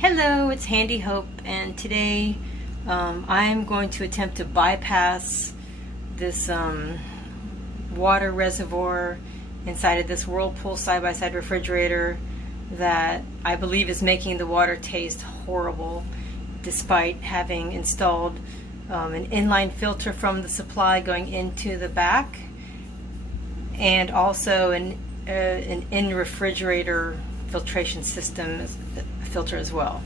Hello, it's Handy Hope, and today I'm going to attempt to bypass this water reservoir inside of this Whirlpool side-by-side refrigerator that I believe is making the water taste horrible, despite having installed an inline filter from the supply going into the back, and also an in-refrigerator filtration system filter as well.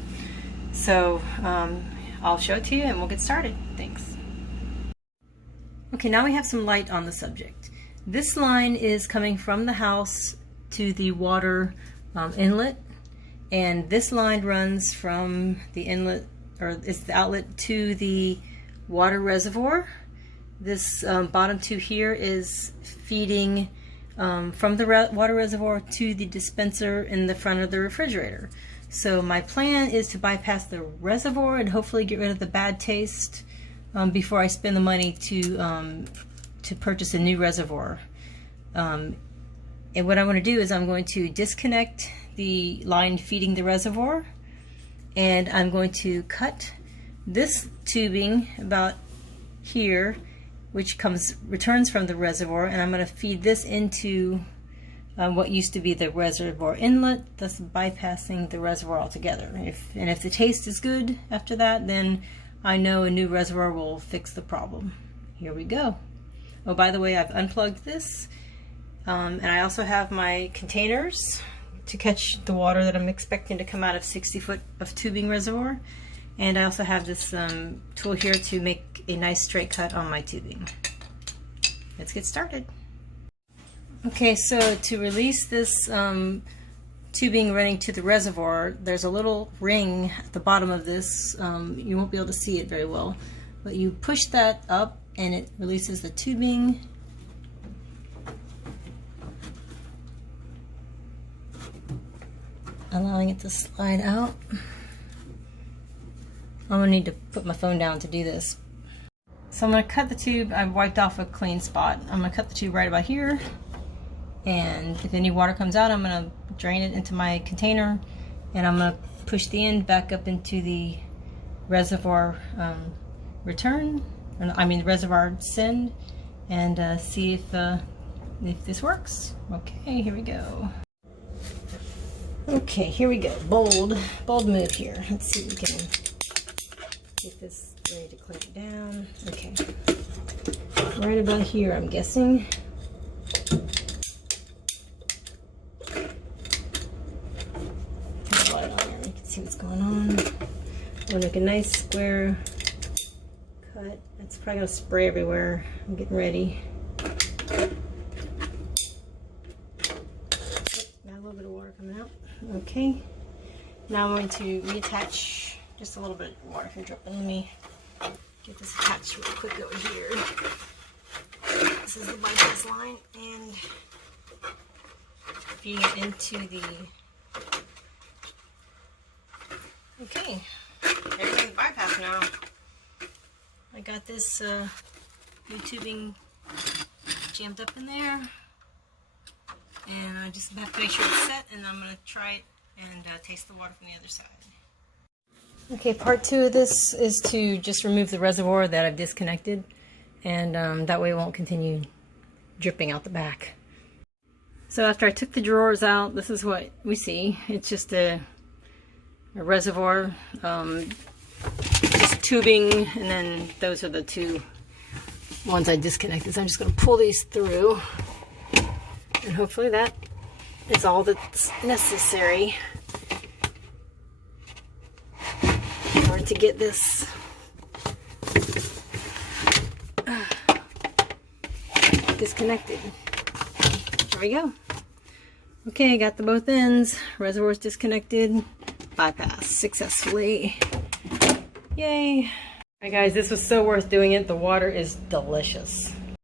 So I'll show it to you and we'll get started. Thanks. Okay, now we have some light on the subject. This line is coming from the house to the water inlet, and this line runs from the inlet, or is the outlet, to the water reservoir. This bottom two here is feeding from the water reservoir to the dispenser in the front of the refrigerator. So my plan is to bypass the reservoir and hopefully get rid of the bad taste before I spend the money to purchase a new reservoir. And what I want to do is I'm going to disconnect the line feeding the reservoir, and I'm going to cut this tubing about here, which returns from the reservoir, and I'm going to feed this into what used to be the reservoir inlet, thus bypassing the reservoir altogether. If the taste is good after that, then I know a new reservoir will fix the problem. Here we go. Oh, by the way, I've unplugged this, and I also have my containers to catch the water that I'm expecting to come out of 60 foot of tubing reservoir. And I also have this tool here to make a nice straight cut on my tubing. Let's get started. Okay, so to release this tubing running to the reservoir, there's a little ring at the bottom of this. You won't be able to see it very well, but you push that up and it releases the tubing. Allowing it to slide out. I'm going to need to put my phone down to do this. So I'm going to cut the tube. I've wiped off a clean spot. I'm going to cut the tube right about here, and if any water comes out, I'm going to drain it into my container, and I'm going to push the end back up into the reservoir reservoir send, and see if this works. Okay, here we go. Okay, here we go. Bold move here. Let's see if we can get this ready to clamp down. Okay, right about here, I'm guessing. Put the light on there, you can see what's going on. I'm gonna make a nice square cut. It's probably gonna spray everywhere. I'm getting ready. Got a little bit of water coming out. Okay, now I'm going to reattach just a little bit of water from dripping. Let me get this attached real quick over here. This is the bypass line, and feeding it into the... Okay, everything's bypassed now. I got this new tubing jammed up in there, and I just have to make sure it's set, and I'm going to try it and taste the water from the other side. Okay, part two of this is to just remove the reservoir that I've disconnected, and that way it won't continue dripping out the back. So after I took the drawers out, this is what we see. It's just a reservoir, just tubing, and then those are the two ones I disconnected. So I'm just going to pull these through, and hopefully that is all that's necessary in order to get this disconnected. There we go. Okay, got the both ends. Reservoir's disconnected. Bypass successfully. Yay! Alright guys, this was so worth doing it. The water is delicious.